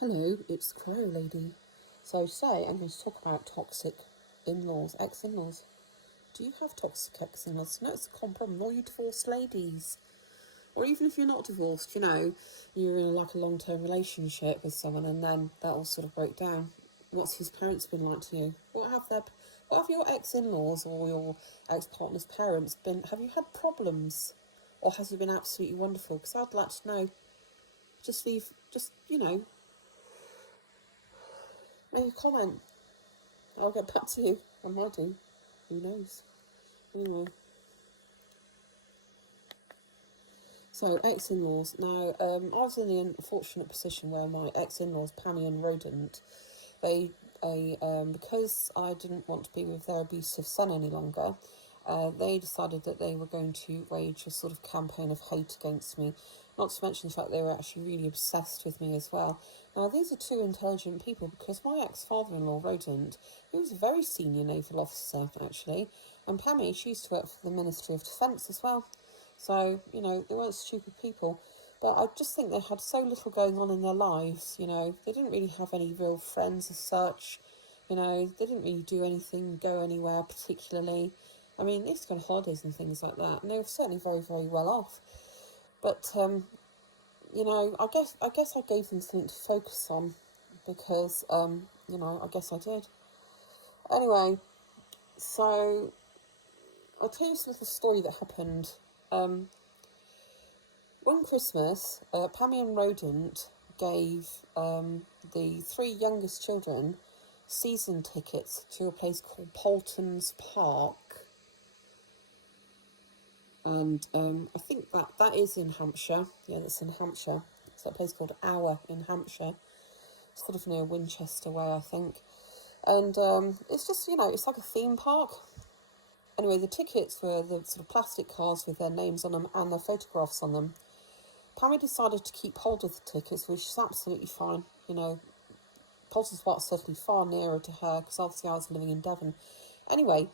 Hello, it's the Cryo Lady. So today I'm going to talk about toxic in-laws, ex-in-laws. Do you have toxic ex-in-laws? No, it's a common problem. All you divorced ladies. Or even if you're not divorced, you're in a long-term relationship with someone and then that all sort of broke down. What's his parents been like to you? What have your ex-in-laws or your ex-partner's parents been? Have you had problems? Or has it been absolutely wonderful? Because I'd like to know. Make a comment. I'll get back to you. I might do. Who knows? Anyway. So, ex-in-laws. Now, I was in the unfortunate position where my ex-in-laws, Pammy and Rodent, because I didn't want to be with their abusive son any longer, they decided that they were going to wage a sort of campaign of hate against me. Not to mention the fact they were actually really obsessed with me as well. Now, these are two intelligent people because my ex-father-in-law, Rodent, he was a very senior naval officer, actually. And Pammy, she used to work for the Ministry of Defence as well. So, they weren't stupid people. But I just think they had so little going on in their lives, They didn't really have any real friends as such. They didn't really do anything, go anywhere particularly. I mean, they used to go on holidays and things like that. And they were certainly very, very well off. But, I guess I gave them something to focus on. Because, I guess I did. Anyway, so I'll tell you this little story that happened. One Christmas, Pammy and Rodent gave the three youngest children season tickets to a place called Poulton's Park. And I think that is in Hampshire. Yeah, that's in Hampshire. It's a place called Our in Hampshire. It's sort of near Winchester way, I think. And it's just, it's like a theme park. Anyway, the tickets were the sort of plastic cards with their names on them and their photographs on them. Pammy decided to keep hold of the tickets, which is absolutely fine. Poulton's Park's certainly far nearer to her, because obviously I was living in Devon. Anyway,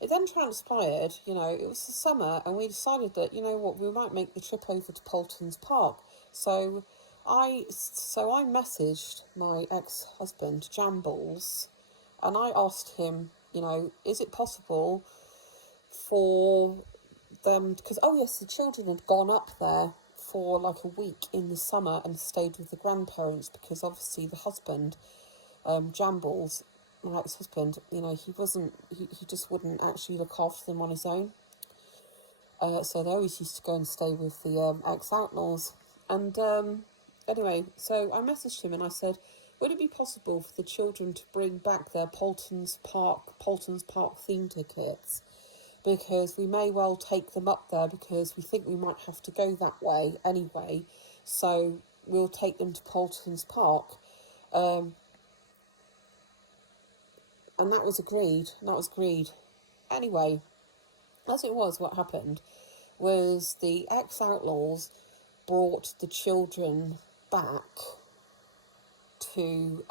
it then transpired, it was the summer, and we decided that, we might make the trip over to Poulton's Park. So I messaged my ex-husband, Jambles, and I asked him, is it possible for them, because, the children had gone up there for like a week in the summer and stayed with the grandparents, because obviously the husband, Jambles, my ex-husband, he just wouldn't actually look after them on his own. So they always used to go and stay with the ex-outlaws. And anyway, so I messaged him and I said, would it be possible for the children to bring back their Poulton's Park theme tickets? Because we may well take them up there because we think we might have to go that way anyway. So we'll take them to Poulton's Park. And that was agreed. Anyway, as it was, what happened was the ex-outlaws brought the children back to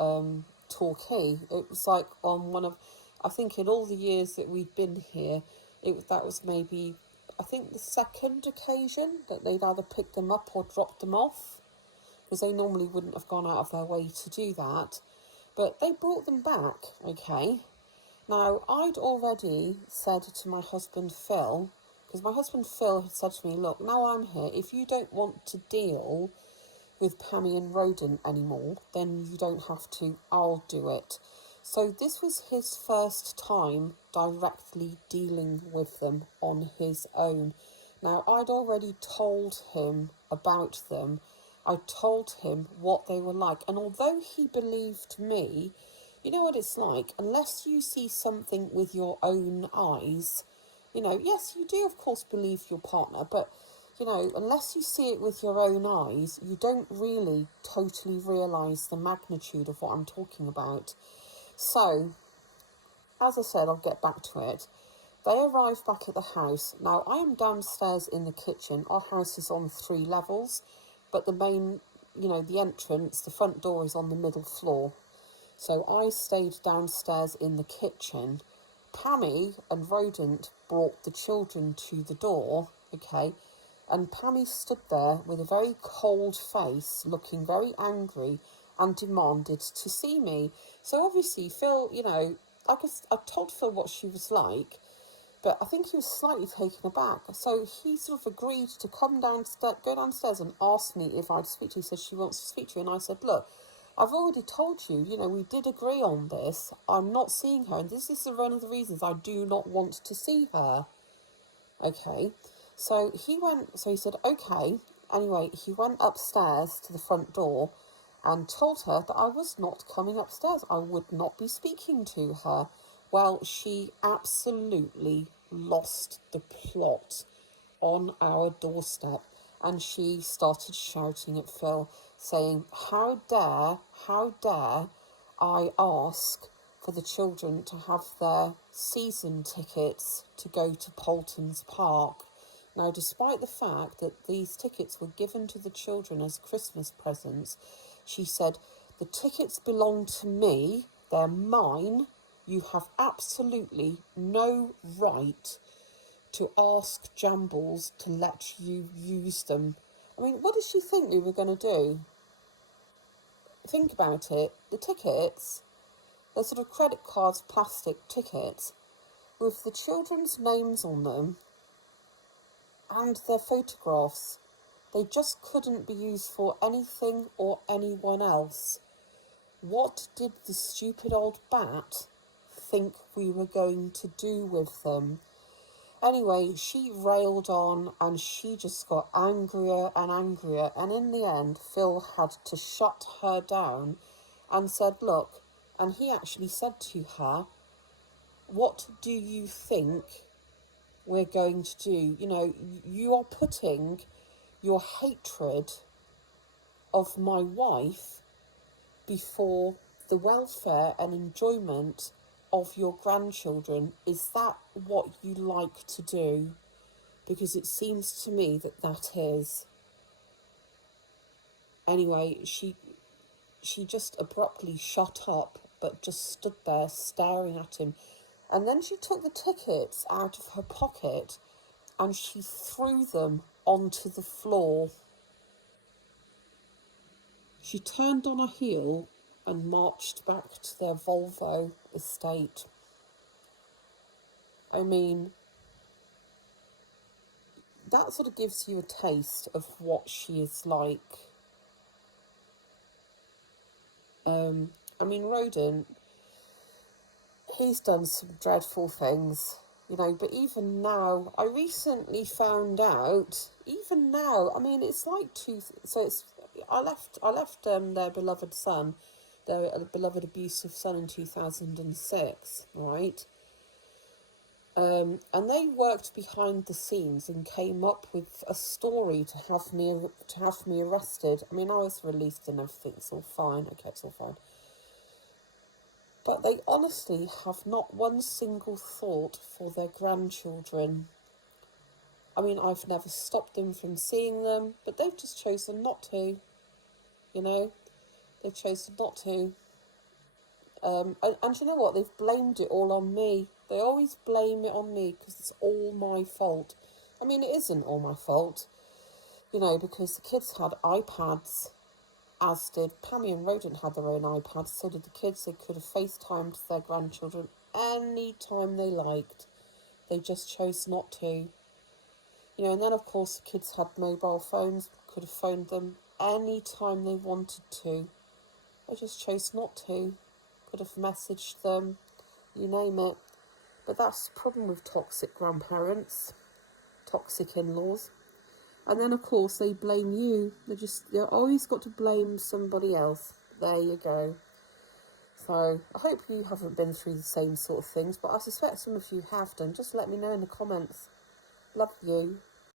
Torquay. It was like on one of, I think in all the years that we'd been here, that was maybe, I think, the second occasion that they'd either picked them up or dropped them off, because they normally wouldn't have gone out of their way to do that. But they brought them back, okay? Now, I'd already said to my husband Phil, because my husband Phil had said to me, look, now I'm here, if you don't want to deal with Pammy and Rodent anymore, then you don't have to, I'll do it. So this was his first time directly dealing with them on his own. Now, I'd already told him about them. I told him what they were like. And although he believed me, you know what it's like, unless you see something with your own eyes, yes, you do, of course, believe your partner, but, unless you see it with your own eyes, you don't really totally realise the magnitude of what I'm talking about. So, as I said, I'll get back to it. They arrived back at the house. Now, I am downstairs in the kitchen. Our house is on 3 levels, but the main, the entrance, the front door is on the middle floor. So I stayed downstairs in the kitchen. Pammy and Rodent brought the children to the door, okay, and Pammy stood there with a very cold face, looking very angry, and demanded to see me. So obviously Phil, I told Phil what she was like, but I think he was slightly taken aback. So he sort of agreed to go downstairs and ask me if I'd speak to her. He said she wants to speak to you. And I said, look, I've already told you, we did agree on this. I'm not seeing her. And this is one of the reasons I do not want to see her. Okay. So he said, okay. Anyway, he went upstairs to the front door and told her that I was not coming upstairs. I would not be speaking to her. Well, she absolutely lost the plot on our doorstep, and she started shouting at Phil, saying, how dare I ask for the children to have their season tickets to go to Poulton's Park. Now, despite the fact that these tickets were given to the children as Christmas presents, she said, the tickets belong to me, they're mine, you have absolutely no right to ask Jambles to let you use them. I mean, what did she think we were going to do? Think about it. The tickets, they're sort of credit cards, plastic tickets, with the children's names on them and their photographs. They just couldn't be used for anything or anyone else. What did the stupid old bat think we were going to do with them? Anyway, she railed on and she just got angrier and angrier. And in the end, Phil had to shut her down and said, look, and he actually said to her, what do you think we're going to do? You are putting your hatred of my wife before the welfare and enjoyment of your grandchildren. Is that what you like to do? Because it seems to me that is. Anyway, she just abruptly shut up, but just stood there staring at him. And then she took the tickets out of her pocket and she threw them onto the floor. She turned on her heel and marched back to their Volvo estate. I mean, that sort of gives you a taste of what she is like. Rodent, he's done some dreadful things, but even now, I recently found out, it's like I left their beloved son, their beloved abusive son in 2006, right? And they worked behind the scenes and came up with a story to have me arrested. I was released and everything, it's all fine. Okay, it's all fine. But they honestly have not one single thought for their grandchildren. I've never stopped them from seeing them, but they've just chosen not to. They've chosen not to. And you know what? They've blamed it all on me. They always blame it on me because it's all my fault. It isn't all my fault, because the kids had iPads, as did Pammy and Rodent had their own iPads, so did the kids. They could have FaceTimed their grandchildren any time they liked. They just chose not to. And then of course the kids had mobile phones, could have phoned them any time they wanted to. They just chose not to. Could have messaged them, you name it. But that's the problem with toxic grandparents, toxic in-laws. And then, of course, they blame you. They're always got to blame somebody else. There you go. So, I hope you haven't been through the same sort of things, but I suspect some of you have done. Just let me know in the comments. Love you.